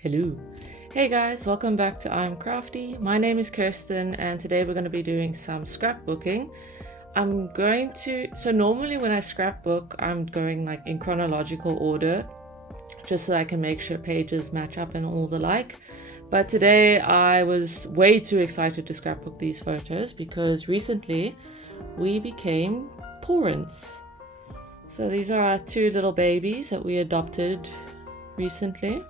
Hello. Hey guys, welcome back to I'm Crafty. My name is Kirsten and today we're going to be doing some scrapbooking. So normally when I scrapbook, I'm going like in chronological order just so I can make sure pages match up and all the like. But today I was way too excited to scrapbook these photos because recently we became parents. So these are our two little babies that we adopted recently.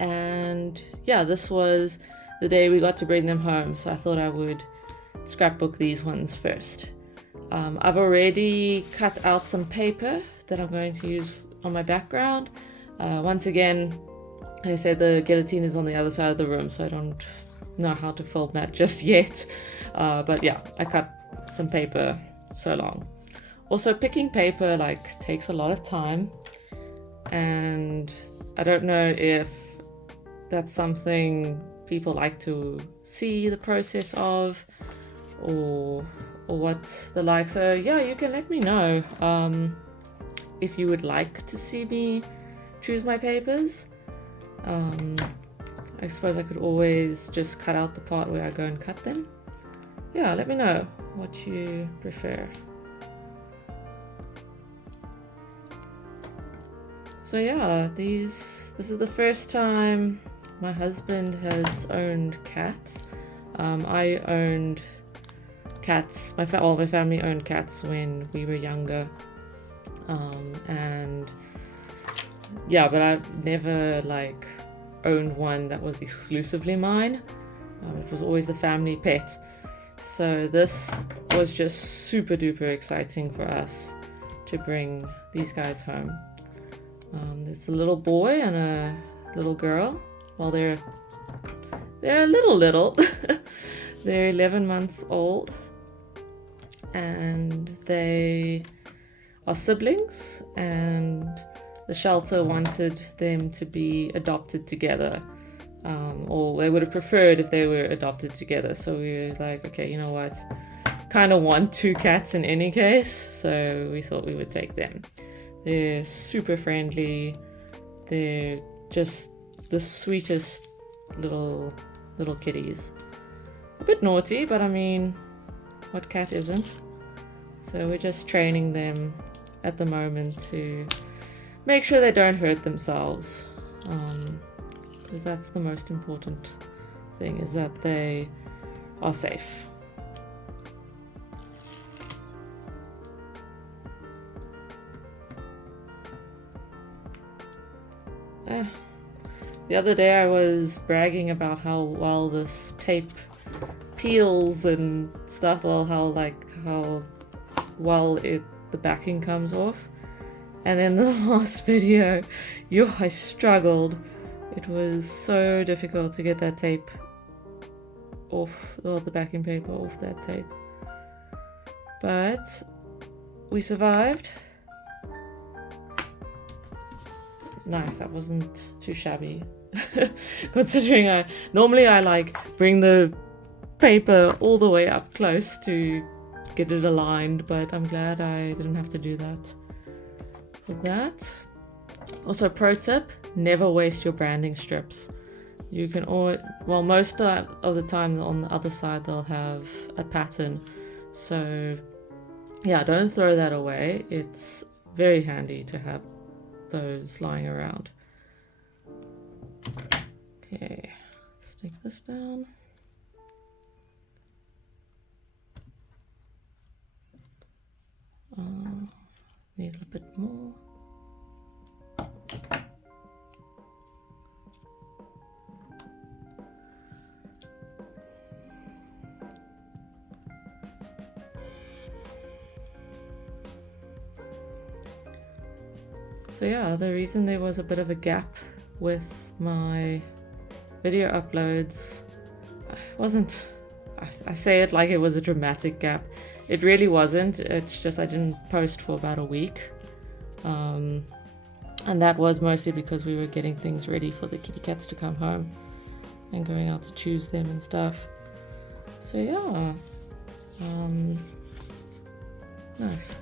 And yeah, this was the day we got to bring them home, so I thought I would scrapbook these ones first. I've already cut out some paper that I'm going to use on my background. Once again, like I said, the guillotine is on the other side of the room, so I don't know how to film that just yet. But yeah, I cut some paper so long. Also, picking paper takes a lot of time, and I don't know if that's something people like to see the process of or what the like. So yeah, you can let me know if you would like to see me choose my papers. I suppose I could always just cut out the part where I go and cut them. Yeah, let me know what you prefer. So yeah, this is the first time my husband has owned cats. I owned cats. My family owned cats when we were younger, and yeah, but I've never owned one that was exclusively mine. It was always the family pet. So this was just super duper exciting for us to bring these guys home. It's a little boy and a little girl. Well, they're little. They're 11 months old, and they are siblings, and the shelter wanted them to be adopted together, or they would have preferred if they were adopted together. So we were like, okay, you know what, kind of want two cats in any case, so we thought we would take them. They're super friendly. They're just the sweetest little kitties. A bit naughty, but I mean, what cat isn't? So we're just training them at the moment to make sure they don't hurt themselves, because that's the most important thing, is that they are safe. The other day I was bragging about how well this tape peels and stuff, how well the backing comes off. And then the last video, I struggled. It was so difficult to get that tape off, the backing paper off that tape. But we survived. Nice, that wasn't too shabby. Considering I normally bring the paper all the way up close to get it aligned, but I'm glad I didn't have to do that for that. Also, pro tip, never waste your branding strips. You can always, most of the time on the other side they'll have a pattern, so yeah, don't throw that away. It's very handy to have those lying around. Okay, let's take this down. Need a little bit more. So yeah, the reason there was a bit of a gap with my video uploads wasn't, I say it like it was a dramatic gap. It really wasn't. It's just I didn't post for about a week. And that was mostly because we were getting things ready for the kitty cats to come home and going out to choose them and stuff. So yeah, nice.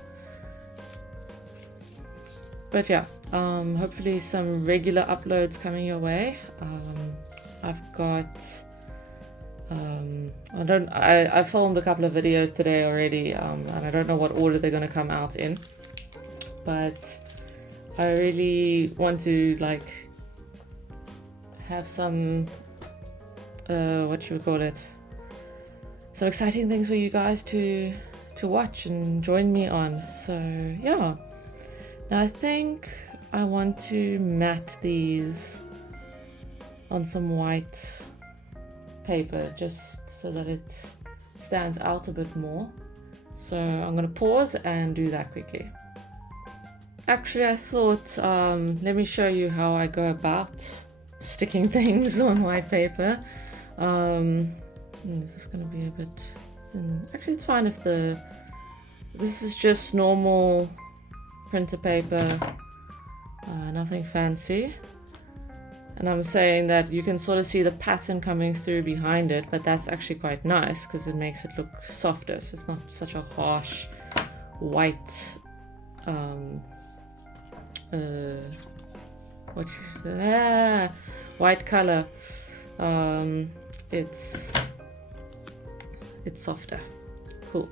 But yeah, Hopefully some regular uploads coming your way. I've got I filmed a couple of videos today already, and I don't know what order they're going to come out in, but I really want to like have some what should we call it, some exciting things for you guys to watch and join me on. So yeah, now I think I want to mat these on some white paper just so that it stands out a bit more. So I'm going to pause and do that quickly. Actually, I thought let me show you how I go about sticking things on white paper. This is going to be a bit thin. Actually, it's fine if this is just normal printer paper, nothing fancy. And I'm saying that you can sort of see the pattern coming through behind it, but that's actually quite nice because it makes it look softer. So it's not such a harsh white, white color. It's softer. Cool.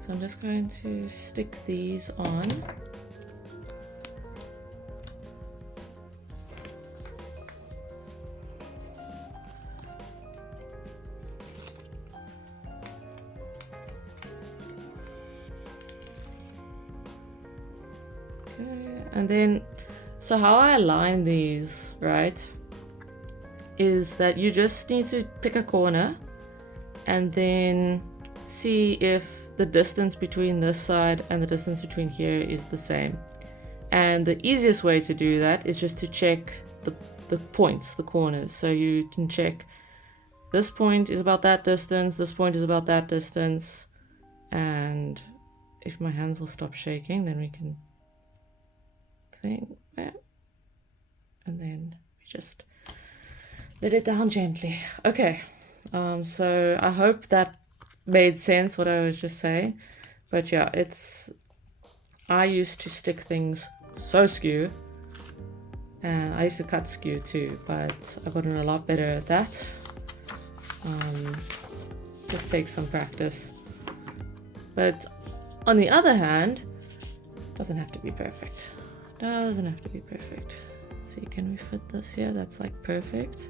So I'm just going to stick these on. And then, so how I align these, right, is that you just need to pick a corner and then see if the distance between this side and the distance between here is the same. And the easiest way to do that is just to check the points, the corners. So you can check this point is about that distance, this point is about that distance, and if my hands will stop shaking, then we can thing there, and then we just let it down gently. Okay, so I hope that made sense what I was just saying, but yeah, I used to stick things so skew, and I used to cut skew too, but I've gotten a lot better at that. Just takes some practice, but on the other hand, doesn't have to be perfect. Doesn't have to be perfect. Let's see, can we fit this here? That's like perfect.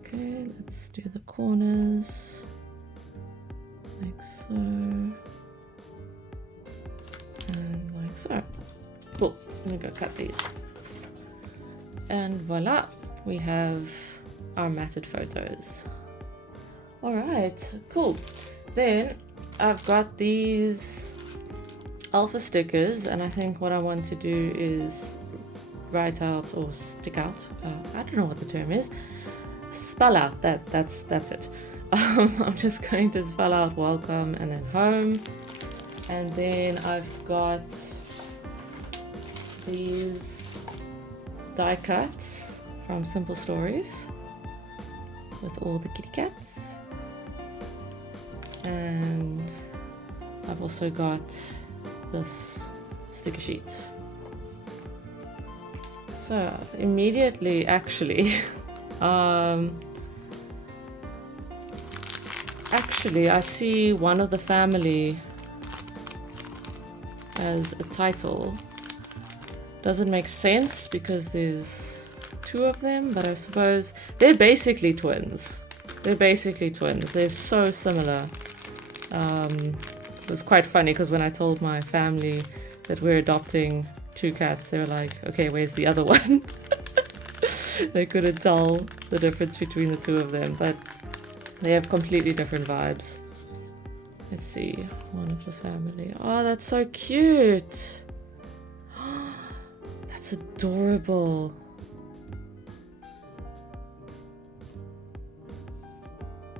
Okay, let's do the corners like so and like so. Cool. Let me go cut these, and voila, we have our matted photos. All right, cool. Then I've got these alpha stickers, and I think what I want to do is write out or stick out, I don't know what the term is, spell out, that's it. I'm just going to spell out welcome and then home, and then I've got these die cuts from Simple Stories with all the kitty cats, and I've also got this sticker sheet. So immediately, actually, I see one of the family as a title. Doesn't make sense because there's two of them, but I suppose they're basically twins. They're so similar. It was quite funny because when I told my family that we're adopting 2 cats, they were like, okay, where's the other one? They couldn't tell the difference between the 2 of them, but they have completely different vibes. Let's see, one of the family. Oh, that's so cute. That's adorable.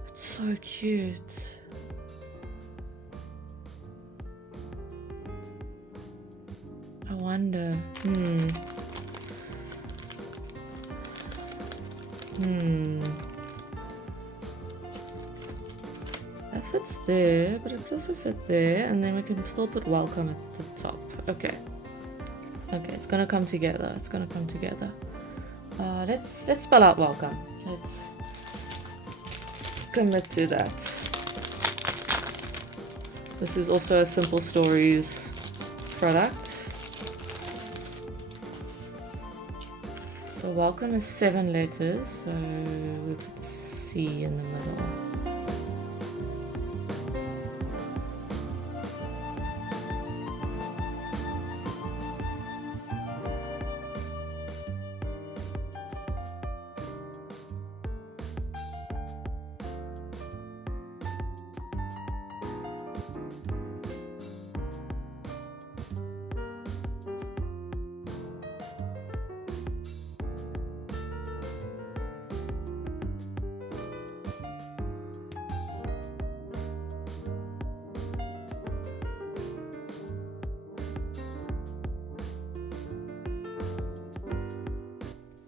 It's so cute. I wonder. That fits there, but it doesn't fit there, and then we can still put welcome at the top. Okay. Okay, it's gonna come together. It's gonna come together. Let's spell out welcome. Let's commit to that. This is also a Simple Stories product. So welcome is 7 letters, so we put the C in the middle.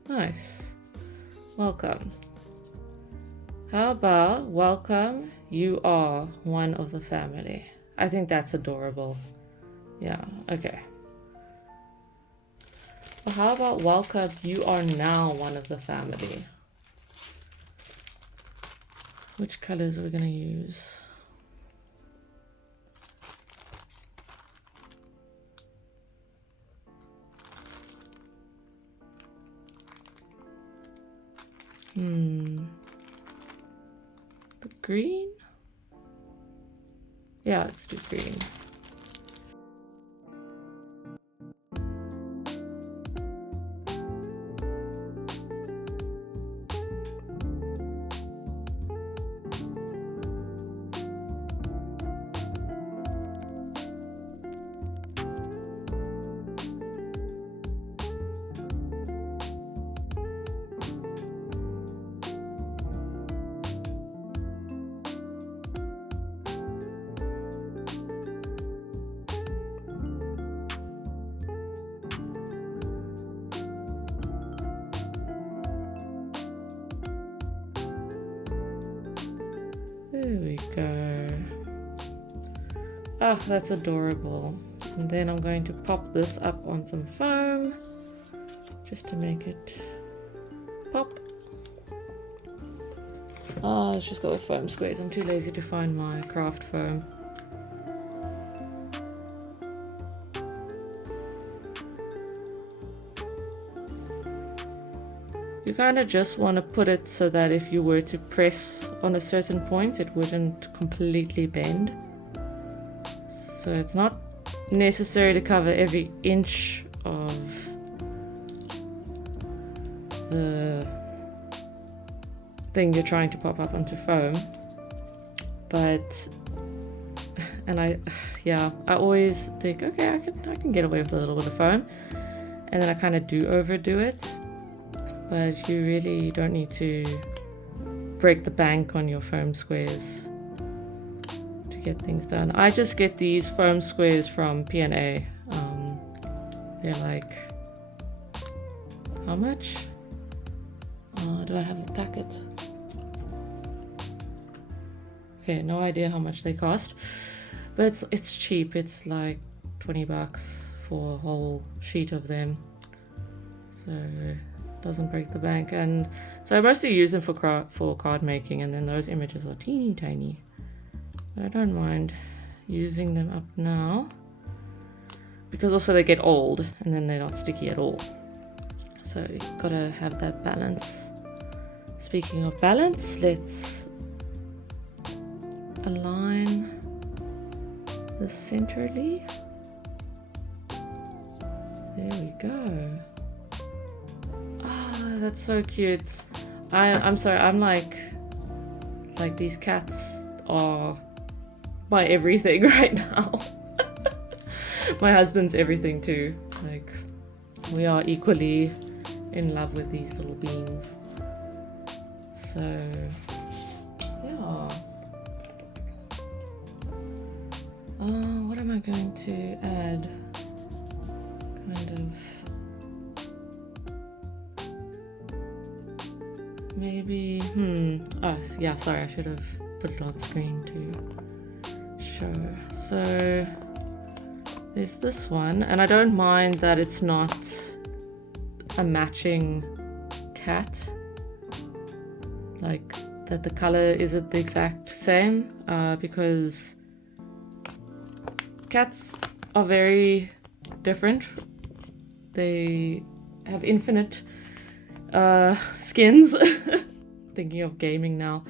Nice. Welcome. How about welcome, you are one of the family. I think that's adorable. Yeah, okay. Well, how about welcome, you are now one of the family. Which colors are we gonna use? The green? Yeah, let's do green. There we go. Oh, that's adorable. And then I'm going to pop this up on some foam just to make it pop. Let's just go with foam squares. I'm too lazy to find my craft foam. You kind of just want to put it so that if you were to press on a certain point, it wouldn't completely bend. So it's not necessary to cover every inch of the thing you're trying to pop up onto foam. But, and I always think, okay, I can get away with a little bit of foam. And then I kind of do overdo it. But you really don't need to break the bank on your foam squares to get things done. I just get these foam squares from P&A. They're like, how much? Do I have a packet? Okay, no idea how much they cost, but it's cheap. It's like 20 bucks for a whole sheet of them. So doesn't break the bank. And so I mostly use them for card making, and then those images are teeny tiny. I don't mind using them up now because also they get old and then they're not sticky at all. So you've got to have that balance. Speaking of balance, let's align this centrally. There we go. That's so cute. I'm sorry, I'm like these cats are my everything right now. My husband's everything too. Like, we are equally in love with these little beans. So yeah. What am I going to add? Kind of maybe, oh yeah, sorry, I should have put it on screen to show. So there's this one, and I don't mind that it's not a matching cat, like that the color isn't the exact same, because cats are very different. They have infinite skins. Thinking of gaming now,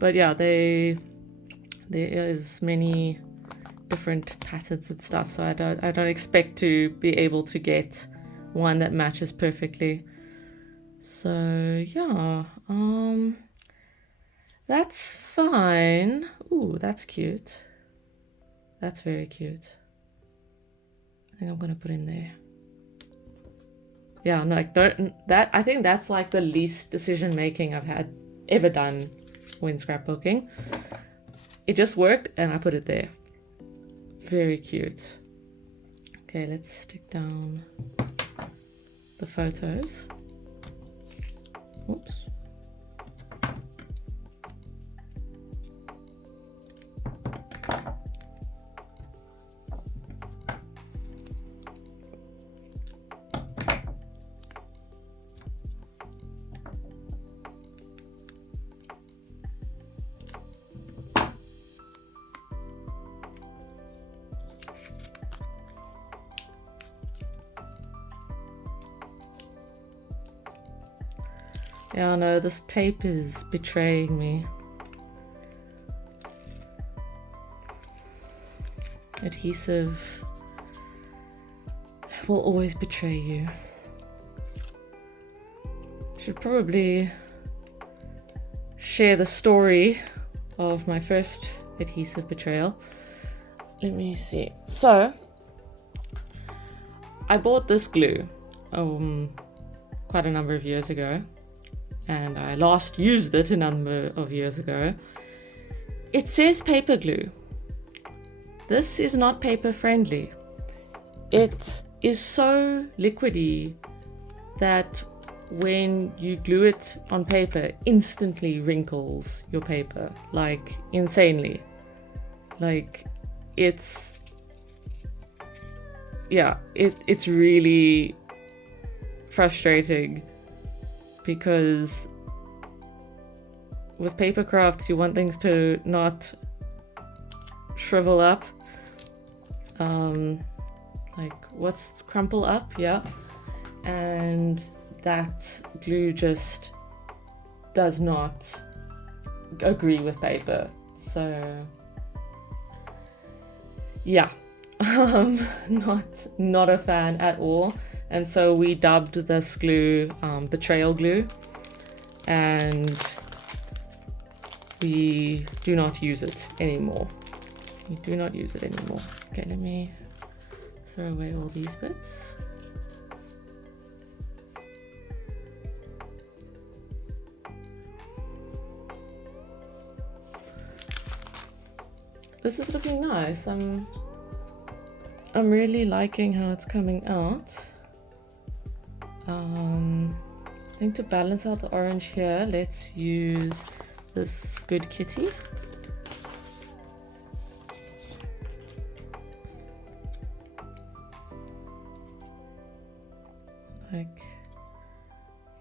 but yeah, there is many different patterns and stuff, so I don't expect to be able to get one that matches perfectly. So yeah, that's fine. Ooh, that's cute. That's very cute. I think I'm gonna put in there. Yeah, no, I think that's like the least decision making I've had ever done when scrapbooking. It just worked and I put it there. Very cute. Okay, let's stick down the photos. Oops. Yeah, no, this tape is betraying me. Adhesive will always betray you. Should probably share the story of my first adhesive betrayal. Let me see. So, I bought this glue quite a number of years ago, and I last used it a number of years ago. It says paper glue. This is not paper friendly. It is so liquidy that when you glue it on paper, instantly wrinkles your paper, like insanely. Like it's really frustrating, because with paper crafts you want things to not shrivel up, like what's crumple up, yeah, and that glue just does not agree with paper. So yeah, not a fan at all. And so we dubbed this glue betrayal glue, and we do not use it anymore. We do not use it anymore. Okay, let me throw away all these bits. This is looking nice. I'm really liking how it's coming out. I think to balance out the orange here, let's use this Good Kitty. Like,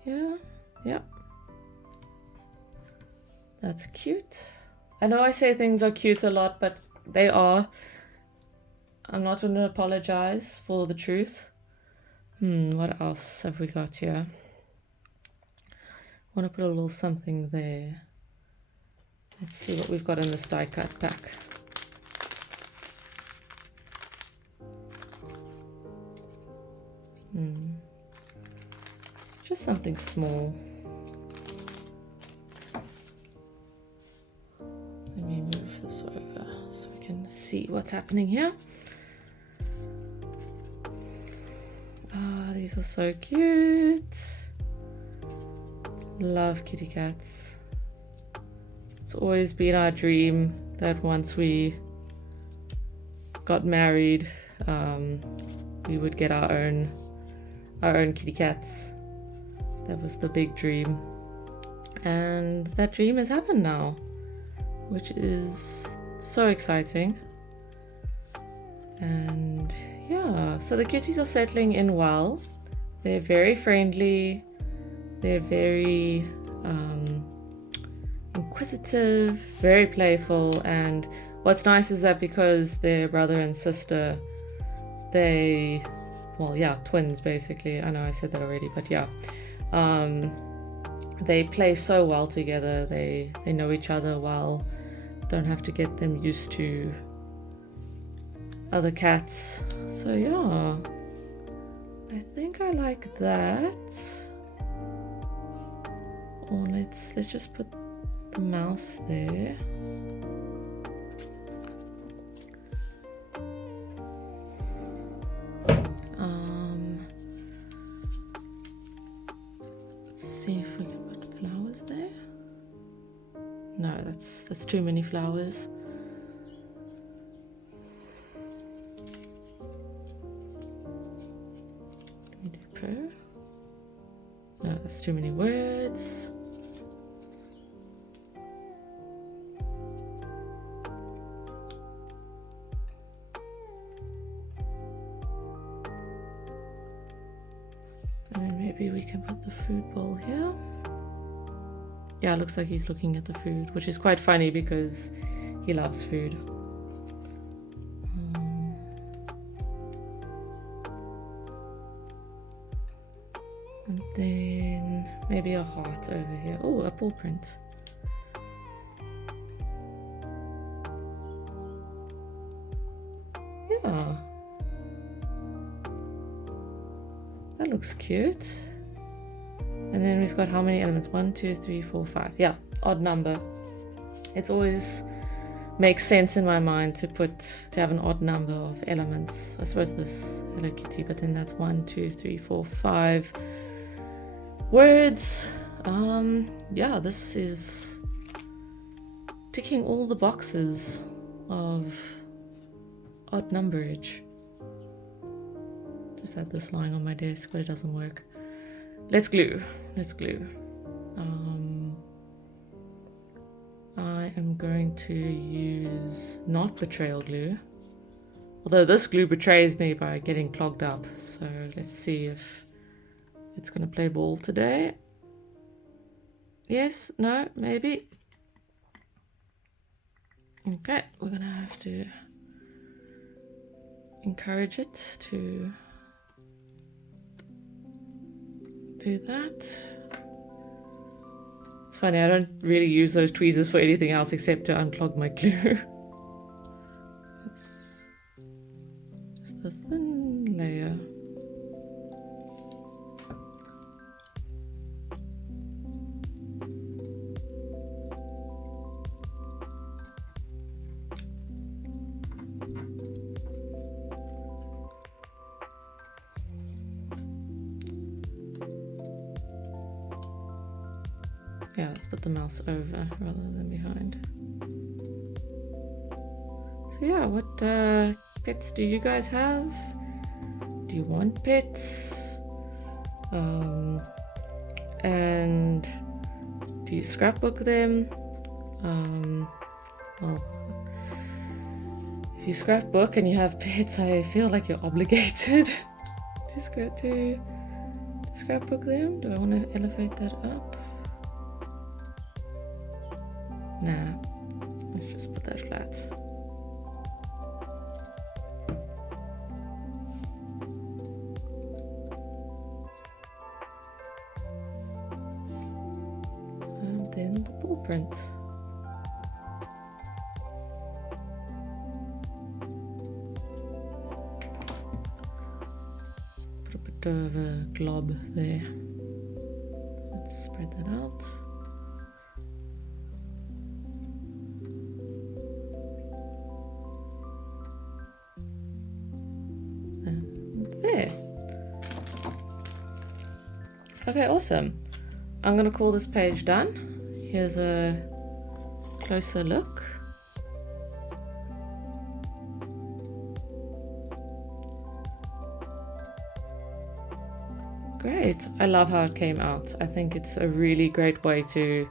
yeah. That's cute. I know I say things are cute a lot, but they are. I'm not going to apologize for the truth. What else have we got here? I want to put a little something there. Let's see what we've got in this die cut pack. Just something small. Let me move this over so we can see what's happening here. These are so cute. Love kitty cats. It's always been our dream that once we got married, we would get our own kitty cats. That was the big dream, and that dream has happened now, which is so exciting. And yeah, so the kitties are settling in well. They're very friendly. They're very inquisitive, very playful, and what's nice is that because they're brother and sister, they, well, yeah, twins basically. I know I said that already, but yeah. They play so well together. They know each other well. Don't have to get them used to other cats. So yeah, I think I like that. Or let's just put the mouse there. Let's see if we can put flowers there. No, that's too many flowers. Let me do prayer. No, that's too many words. And then maybe we can put the food bowl here. Yeah, it looks like he's looking at the food, which is quite funny because he loves food. And then maybe a heart over here. Oh, a paw print. Yeah. That looks cute. And then we've got how many elements? 1, 2, 3, 4, 5. Yeah, odd number. It always makes sense in my mind to have an odd number of elements. I suppose this Hello Kitty, but then that's 1, 2, 3, 4, 5 words. Yeah, this is ticking all the boxes of odd numberage. Just had this lying on my desk, but it doesn't work. Let's glue. I am going to use not betrayal glue, although this glue betrays me by getting clogged up. So let's see if it's going to play ball today. Yes, no, maybe. Okay, we're going to have to encourage it to do that. It's funny, I don't really use those tweezers for anything else except to unclog my glue. It's just a thin layer. Yeah, let's put the mouse over rather than behind. So yeah, what pets do you guys have? Do you want pets? And do you scrapbook them? Well, if you scrapbook and you have pets, I feel like you're obligated to scrapbook them. Do I want to elevate that up? Nah, let's just put that flat. And then the paw print. Put a bit of a glob there. Let's spread that out. There. Okay, awesome. I'm going to call this page done. Here's a closer look. Great. I love how it came out. I think it's a really great way to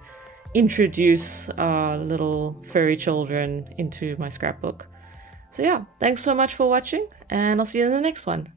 introduce our little furry children into my scrapbook. So yeah, thanks so much for watching, and I'll see you in the next one.